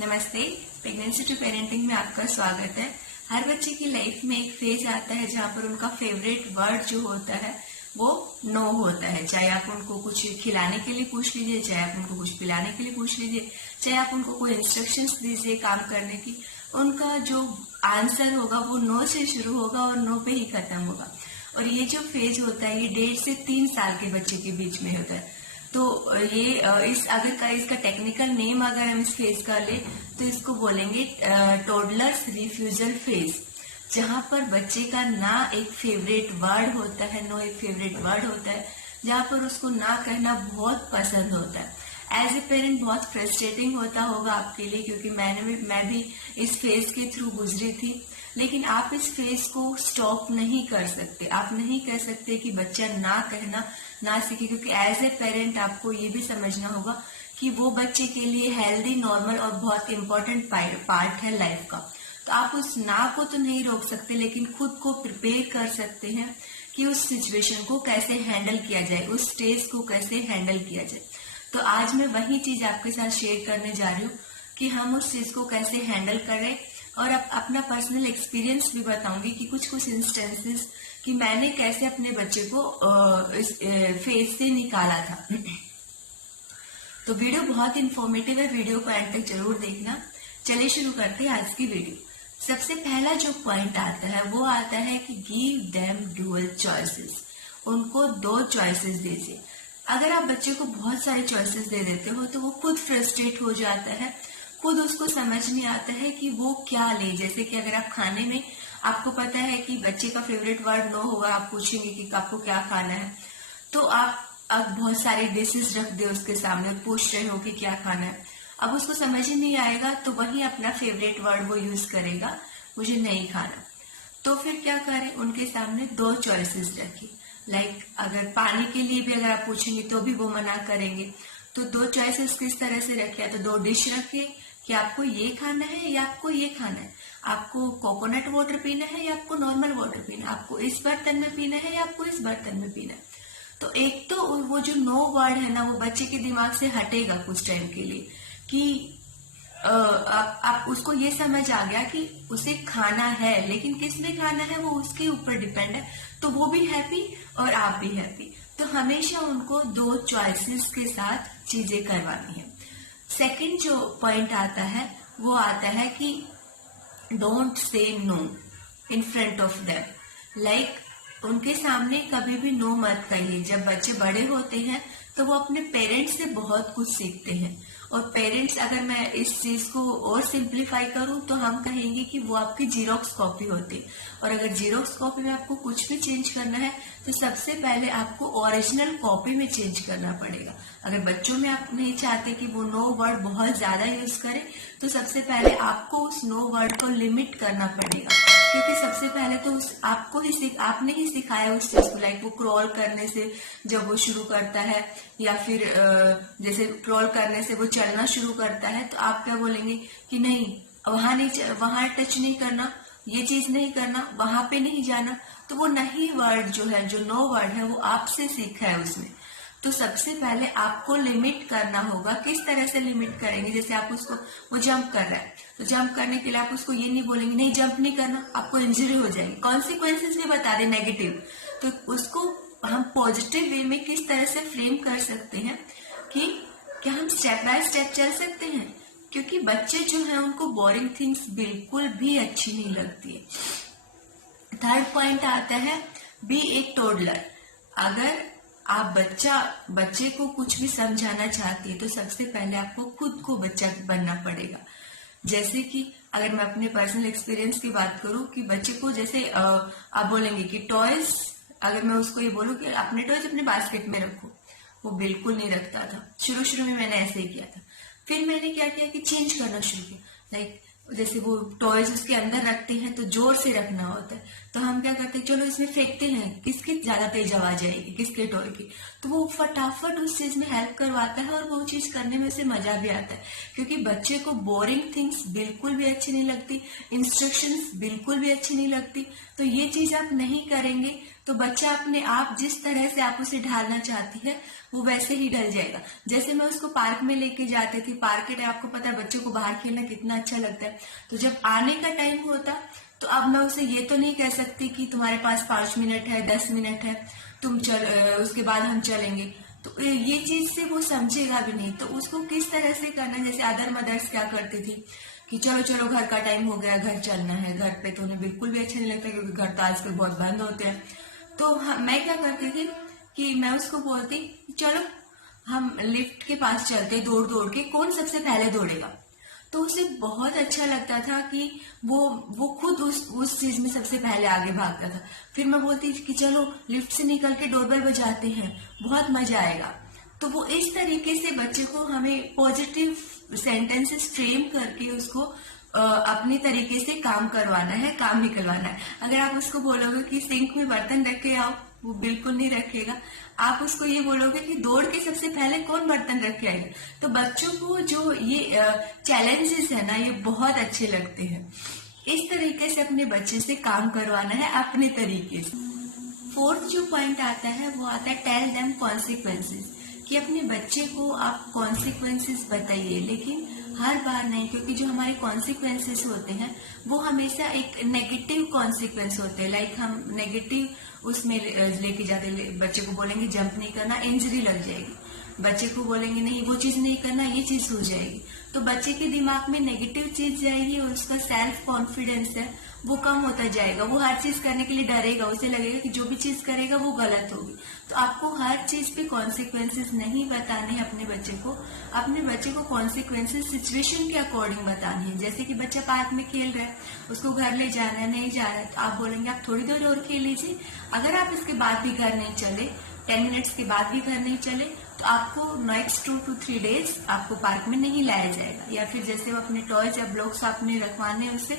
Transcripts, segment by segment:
नमस्ते। Pregnancy to parenting में आपका स्वागत है। हर बच्चे की लाइफ में एक फेज आता है जहाँ पर उनका फेवरेट वर्ड जो होता है वो नो होता है। चाहे आप उनको कुछ खिलाने के लिए पूछ लीजिए, चाहे आप उनको कुछ पिलाने के लिए पूछ लीजिए, चाहे आप उनको कोई इंस्ट्रक्शंस दीजिए काम करने की, उनका जो आंसर होगा वो नो से शुरू होगा और नो पे ही खत्म होगा। और ये जो फेज होता है ये 1.5 से 3 साल के बच्चे के बीच में होता है। तो ये इसका टेक्निकल नेम अगर हम इस फेज का ले तो इसको बोलेंगे टोडलर्स रिफ्यूजल फेज, जहाँ पर बच्चे का ना एक फेवरेट वर्ड होता है, नो एक फेवरेट वर्ड होता है, जहाँ पर उसको ना कहना बहुत पसंद होता है। एज ए पेरेंट बहुत फ्रस्ट्रेटिंग होता होगा आपके लिए, क्योंकि मैं भी इस फेज के थ्रू गुजरी थी। लेकिन आप इस फेज को स्टॉप नहीं कर सकते। आप नहीं कह सकते कि बच्चा ना कहना ना सीखे, क्योंकि एज ए पेरेंट आपको ये भी समझना होगा कि वो बच्चे के लिए हेल्दी, नॉर्मल और बहुत इंपॉर्टेंट पार्ट है लाइफ का। तो आप उस ना को तो नहीं रोक सकते, लेकिन खुद को प्रिपेयर कर सकते हैं कि उस सिचुएशन को कैसे हैंडल किया जाए, उस स्टेज को कैसे हैंडल किया जाए। तो आज मैं वही चीज आपके साथ शेयर करने जा रही हूँ कि हम उस चीज को कैसे हैंडल करें, और अपना पर्सनल एक्सपीरियंस भी बताऊंगी कि कुछ इंस्टेंसेस कि मैंने कैसे अपने बच्चे को इस फेज से निकाला था। तो वीडियो बहुत इंफॉर्मेटिव है, वीडियो को एंड तक जरूर देखना। चलिए शुरू करते हैं आज की वीडियो। सबसे पहला जो पॉइंट आता है वो आता है कि गिव देम डुअल चॉइसेस। उनको 2 चॉइसेस दीजिए। अगर आप बच्चे को बहुत सारे चॉइसेस दे देते हो तो वो खुद फ्रस्ट्रेट हो जाता है, खुद उसको समझ नहीं आता है कि वो क्या ले। जैसे कि अगर आप खाने में, आपको पता है कि बच्चे का फेवरेट वर्ड नो होगा, आप पूछेंगे कि आपको क्या खाना है, तो आप अब बहुत सारी डिशेस रख दे उसके सामने, पूछ रहे हो कि क्या खाना है। अब उसको समझ ही नहीं आएगा तो वही अपना फेवरेट वर्ड वो यूज करेगा, मुझे नहीं खाना। तो फिर क्या करें, उनके सामने 2 चॉइसेस रखिए। लाइक अगर पानी के लिए भी अगर आप पूछेंगे तो भी वो मना करेंगे। तो 2 चॉइसेस किस तरह से रखिए, तो 2 डिश रखिए कि आपको ये खाना है या आपको ये खाना है, आपको कोकोनट वाटर पीना है या आपको नॉर्मल वाटर पीना है, आपको इस बर्तन में पीना है या आपको इस बर्तन में पीना है। तो एक तो वो जो नो वर्ड है ना, वो बच्चे के दिमाग से हटेगा कुछ टाइम के लिए कि आप उसको ये समझ आ गया कि उसे खाना है, लेकिन किस में खाना है वो उसके ऊपर डिपेंड है। तो वो भी हैप्पी और आप भी हैप्पी। तो हमेशा उनको 2 चॉइसेस के साथ चीजें करवानी है। सेकंड जो पॉइंट आता है वो आता है कि don't say no in front of them. Like उनके सामने कभी भी नो मत कहिए। जब बच्चे बड़े होते हैं तो वो अपने पेरेंट्स से बहुत कुछ सीखते हैं, और पेरेंट्स, अगर मैं इस चीज को और सिंप्लीफाई करूं तो हम कहेंगे कि वो आपकी जीरोक्स कॉपी होती। और अगर जीरोक्स कॉपी में आपको कुछ भी चेंज करना है तो सबसे पहले आपको ओरिजिनल कॉपी में चेंज करना पड़ेगा। अगर बच्चों में आप नहीं चाहते कि वो नो वर्ड बहुत ज्यादा यूज करें तो सबसे पहले आपको उस नो वर्ड को लिमिट करना पड़ेगा, क्योंकि सबसे पहले तो आपने ही सिखाया उस चीज को। लाइक वो क्रॉल करने से जब वो शुरू करता है, या फिर जैसे क्रॉल करने से वो चलना शुरू करता है, तो आप क्या बोलेंगे कि नहीं वहां टच नहीं करना, ये चीज नहीं करना, वहां पे नहीं जाना। तो वो नहीं वर्ड जो है, जो नो वर्ड है, वो आपसे सीखा है उसने। तो सबसे पहले आपको लिमिट करना होगा। किस तरह से लिमिट करेंगे, जैसे आप उसको, वो जंप कर रहा है तो जंप करने के लिए आप उसको ये नहीं बोलेंगे नहीं जंप नहीं करना, आपको इंजरी हो जाएगी, कॉन्सिक्वेंसेस भी बता दे नेगेटिव। तो उसको हम पॉजिटिव वे में किस तरह से फ्रेम कर सकते हैं कि क्या हम स्टेप बाय स्टेप चल सकते हैं, क्योंकि बच्चे जो है उनको बोरिंग थिंग्स बिल्कुल भी अच्छी नहीं लगती है। थर्ड पॉइंट आता है बी ए टोडलर। अगर आप बच्चे को कुछ भी समझाना चाहती है तो सबसे पहले आपको खुद को बच्चा बनना पड़ेगा। जैसे कि अगर मैं अपने पर्सनल एक्सपीरियंस की बात करूं कि बच्चे को, जैसे आप बोलेंगे कि टॉयज, अगर मैं उसको ये बोलूं कि अपने टॉयज अपने बास्केट में रखो, वो बिल्कुल नहीं रखता था। शुरू में मैंने ऐसे ही किया था। फिर मैंने क्या किया कि चेंज करना शुरू किया। लाइक जैसे वो टॉयज उसके अंदर रखते हैं तो जोर से रखना होता है, तो हम क्या करते हैं, चलो इसमें फेंकते हैं, किसकी ज्यादा तेज आवाज आएगी, किसके टॉय की। तो वो फटाफट उस चीज में हेल्प करवाता है और वो चीज करने में उसे मजा भी आता है, क्योंकि बच्चे को बोरिंग थिंग्स बिल्कुल भी अच्छी नहीं लगती, इंस्ट्रक्शंस बिल्कुल भी अच्छी नहीं लगती। तो ये चीज आप नहीं करेंगे तो बच्चा अपने आप जिस तरह से आप उसे ढालना चाहती है वो वैसे ही ढल जाएगा। जैसे मैं उसको पार्क में लेके जाती थी, पार्क के टाइम आपको पता है बच्चों को बाहर खेलना कितना अच्छा लगता है, तो जब आने का टाइम होता तो अब मैं उसे ये तो नहीं कह सकती कि तुम्हारे पास 5 मिनट है, 10 मिनट है, तुम चल उसके बाद हम चलेंगे, तो ये चीज से वो समझेगा भी नहीं। तो उसको किस तरह से करना, जैसे अदर मदर्स क्या करती थी कि चलो चलो घर का टाइम हो गया, घर चलना है, घर पे तो उन्हें बिल्कुल भी अच्छा नहीं लगता क्योंकि घर तो आजकल बहुत बंद होते हैं। तो मैं क्या करती थी कि मैं उसको बोलती चलो हम लिफ्ट के पास चलते, दौड़ दौड़ के कौन सबसे पहले दौड़ेगा। तो उसे बहुत अच्छा लगता था कि वो खुद उस चीज में सबसे पहले आगे भागता था। फिर मैं बोलती कि चलो लिफ्ट से निकल के डोरबेल बजाते हैं, बहुत मजा आएगा। तो वो इस तरीके से बच्चे को हमें पॉजिटिव सेंटेंसेस फ्रेम करके उसको अपनी तरीके से काम करवाना है, काम निकलवाना है। अगर आप उसको बोलोगे कि सिंक में बर्तन रख के आओ, वो बिल्कुल नहीं रखेगा। आप उसको ये बोलोगे कि दौड़ के सबसे पहले कौन बर्तन रख के आएगा, तो बच्चों को जो ये चैलेंजेस है ना, ये बहुत अच्छे लगते हैं। इस तरीके से अपने बच्चे से काम करवाना है अपने तरीके से। फोर्थ जो पॉइंट आता है वो आता है टेल देम कॉन्सिक्वेंसेस, कि अपने बच्चे को आप कॉन्सिक्वेंसेस बताइए, लेकिन हर बार नहीं, क्योंकि जो हमारे कॉन्सिक्वेंसेस होते हैं वो हमेशा एक नेगेटिव कॉन्सिक्वेंस होते हैं। लाइक हम नेगेटिव उसमें लेके जाते, बच्चे को बोलेंगे जंप नहीं करना, इंजरी लग जाएगी, बच्चे को बोलेंगे नहीं वो चीज नहीं करना, ये चीज हो जाएगी, तो बच्चे के दिमाग में नेगेटिव चीज जाएगी और उसका सेल्फ कॉन्फिडेंस है वो कम होता जाएगा। वो हर चीज करने के लिए डरेगा, उसे लगेगा कि जो भी चीज करेगा वो गलत होगी। तो आपको हर चीज पे कॉन्सिक्वेंसेस नहीं बताने हैं अपने बच्चे को। अपने बच्चे को कॉन्सिक्वेंसेस सिचुएशन के अकॉर्डिंग बतानी है। जैसे कि बच्चा पार्क में खेल रहा है, उसको घर ले जाना है, नहीं जा रहा है, तो आप बोलेंगे आप थोड़ी देर और खेल लीजिए, अगर आप इसके बाद भी घर नहीं चले, 10 मिनट्स के बाद भी घर नहीं चले, तो आपको नेक्स्ट 2 to 3 डेज आपको पार्क में नहीं लाया जाएगा। या फिर जैसे वो अपने टॉयज या ब्लॉक्स आपने रखवाने उसे,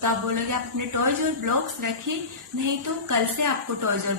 तो आप बोलोगे आप अपने टॉयज और ब्लॉक्स रखिए, नहीं तो कल से आपको टॉयज और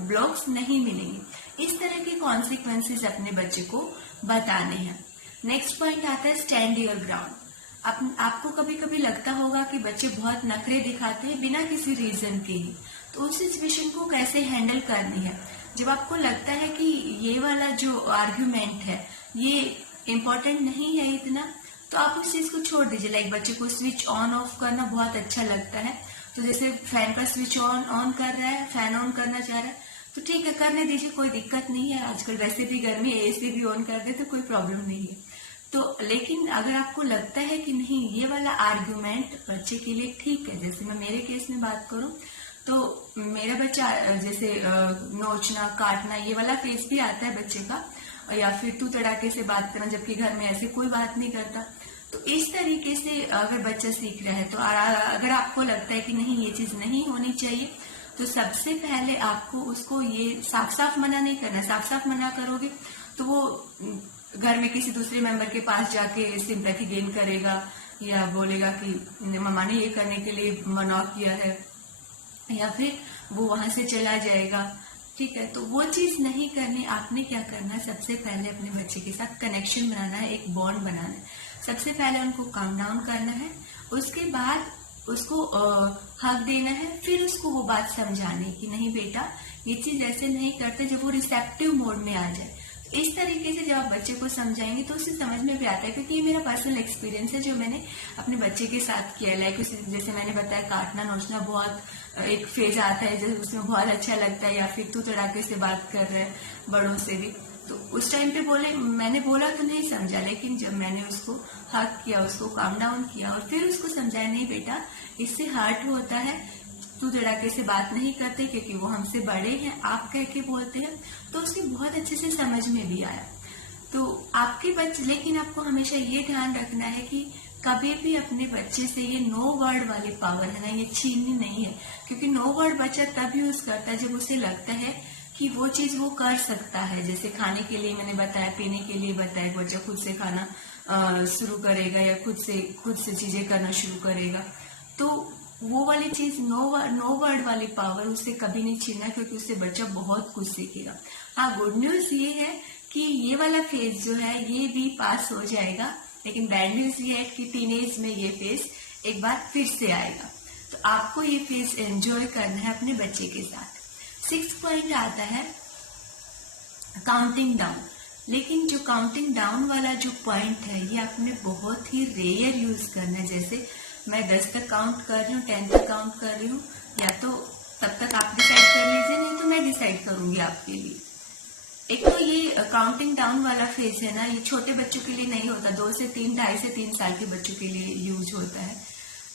ब्लॉक्स नहीं मिलेंगे। इस तरह के कॉन्सिक्वेंसेस अपने बच्चे को बताने हैं। नेक्स्ट पॉइंट आता है स्टैंड योर ग्राउंड। आपको कभी कभी लगता होगा कि बच्चे बहुत नखरे दिखाते हैं बिना किसी रीजन के ही, तो उस सिचुएशन को कैसे हैंडल करनी है। जब आपको लगता है कि ये वाला जो आर्ग्यूमेंट है ये इम्पोर्टेंट नहीं है इतना, तो आप उस चीज को छोड़ दीजिए। लाइक बच्चे को स्विच ऑन ऑफ करना बहुत अच्छा लगता है, तो जैसे फैन का स्विच ऑन कर रहा है, फैन ऑन करना चाह रहा है, तो ठीक है करने दीजिए, कोई दिक्कत नहीं है। आजकल वैसे भी गर्मी है, एसी भी ऑन कर दे तो कोई प्रॉब्लम नहीं है। तो लेकिन अगर आपको लगता है कि नहीं ये वाला आर्ग्यूमेंट बच्चे के लिए ठीक है, जैसे मैं मेरे केस में बात करूं तो मेरा बच्चा जैसे नोचना काटना ये वाला फेस भी आता है बच्चे का, या फिर तू तड़ाके से बात करना, जबकि घर में ऐसे कोई बात नहीं करता। तो इस तरीके से अगर बच्चा सीख रहा है, तो अगर आपको लगता है कि नहीं ये चीज नहीं होनी चाहिए, तो सबसे पहले आपको उसको ये साफ साफ मना नहीं करना। साफ साफ मना करोगे तो वो घर में किसी दूसरे मेंबर के पास जाके सिंपैथी गेन करेगा, या बोलेगा कि मम्मा ने ये करने के लिए मना किया है, या फिर वो वहां से चला जाएगा। ठीक है, तो वो चीज नहीं करनी। आपने क्या करना है, सबसे पहले अपने बच्चे के साथ कनेक्शन बनाना है, एक बॉन्ड बनाना है। सबसे पहले उनको काम डाउन करना है, उसके बाद उसको हक देना है, फिर उसको वो बात समझाने की नहीं बेटा ये चीज ऐसे नहीं करते, जब वो रिसेप्टिव मोड में आ जाए। इस तरीके से जब आप बच्चे को समझाएंगे तो उसे समझ में भी आता है, क्योंकि ये मेरा पर्सनल एक्सपीरियंस है जो मैंने अपने बच्चे के साथ किया है। लाइक जैसे मैंने बताया काटना नोचना बहुत एक फेज आता है जैसे उसमें बहुत अच्छा लगता है, या फिर तू तड़ाके से बात कर रहे हैं बड़ों से भी, तो उस टाइम पे मैंने बोला तो नहीं समझा, लेकिन जब मैंने उसको हक किया, उसको काम डाउन किया और फिर उसको समझाया नहीं बेटा इससे हर्ट होता है, तू तड़ाके से बात नहीं करते क्योंकि वो हमसे बड़े हैं, आप कह के बोलते हैं, तो उसके बहुत अच्छे से समझ में भी आया। तो आपके बच्चे, लेकिन आपको हमेशा ये ध्यान रखना है कि कभी भी अपने बच्चे से ये नो वर्ड वाली पावर है ना, ये छीननी नहीं है, क्योंकि नो वर्ड बच्चा तब यूज करता है जब उसे लगता है कि वो चीज वो कर सकता है। जैसे खाने के लिए मैंने बताया, पीने के लिए बताया, बच्चा खुद से खाना शुरू करेगा या खुद से चीजें करना शुरू करेगा, तो वो वाली चीज नो वर्ड वाली पावर उससे कभी नहीं छीनना, क्योंकि उससे बच्चा बहुत कुछ सीखेगा। हाँ, गुड न्यूज ये है कि ये वाला फेज जो है ये भी पास हो जाएगा, लेकिन बैड न्यूज ये है कि टीनेज में ये फेज एक बार फिर से आएगा। तो आपको ये फेज एंजॉय करना है अपने बच्चे के साथ। 6th पॉइंट आता है काउंटिंग डाउन। लेकिन जो काउंटिंग डाउन वाला जो पॉइंट है ये आपने बहुत ही रेयर यूज करना है। जैसे मैं 10 तक काउंट कर रही हूँ, 10 तक काउंट कर रही हूँ, या तो तब तक आप डिसाइड कर लीजिए, नहीं तो मैं डिसाइड करूंगी आपके लिए। एक तो ये काउंटिंग डाउन वाला फेज है ना, ये छोटे बच्चों के लिए नहीं होता, 2 से 3, 2.5 से 3 साल के बच्चों के लिए यूज होता है,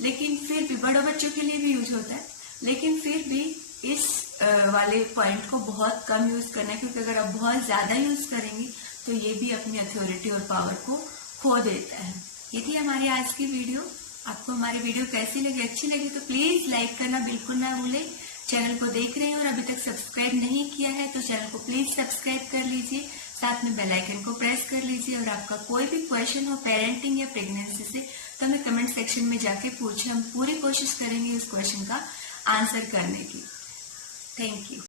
लेकिन फिर भी बड़े बच्चों के लिए भी यूज होता है। लेकिन फिर भी इस वाले पॉइंट को बहुत कम यूज करना है, क्योंकि अगर आप बहुत ज्यादा यूज करेंगी तो ये भी अपनी अथॉरिटी और पावर को खो देता है। ये थी हमारी आज की वीडियो। आपको हमारी वीडियो कैसी लगी, अच्छी लगी तो प्लीज लाइक करना बिल्कुल ना भूलें। चैनल को देख रहे हैं और अभी तक सब्सक्राइब नहीं किया है तो चैनल को प्लीज सब्सक्राइब कर लीजिए, साथ में बेल आइकन को प्रेस कर लीजिए। और आपका कोई भी क्वेश्चन हो पेरेंटिंग या प्रेगनेंसी से तो हमें कमेंट सेक्शन में जाके पूछें, हम पूरी कोशिश करेंगे उस क्वेश्चन का आंसर करने की। Thank you.